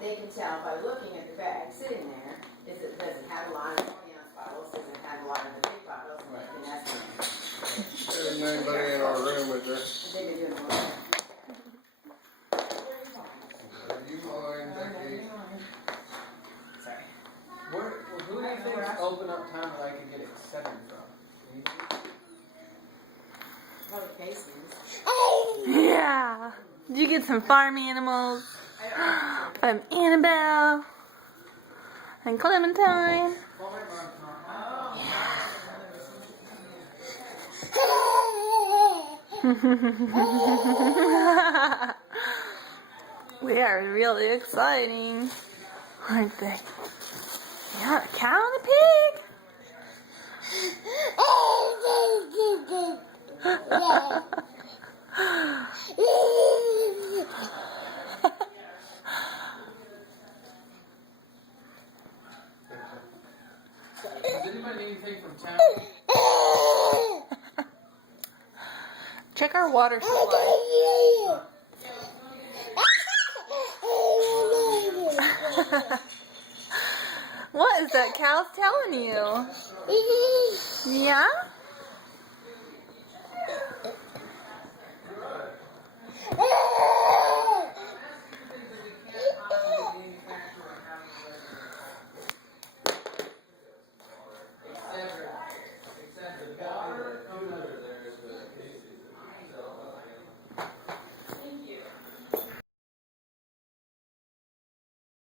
they can tell by looking at the bag sitting there, does it have a lot of 20-ounce bottles, does it have a lot of the big bottles, and they can estimate. There's nobody in our room with her. I think they're doing well. Are you mine, Becky? Sorry. Who do you think's open up time that I could get it 7 from? Probably Casey's. Yeah. Did you get some farm animals? From Annabelle and Clementine. We are really exciting, aren't they? Yeah, a cow and a pig. Does anybody need anything from town? Check our water supply. What is that cow telling you? Yeah?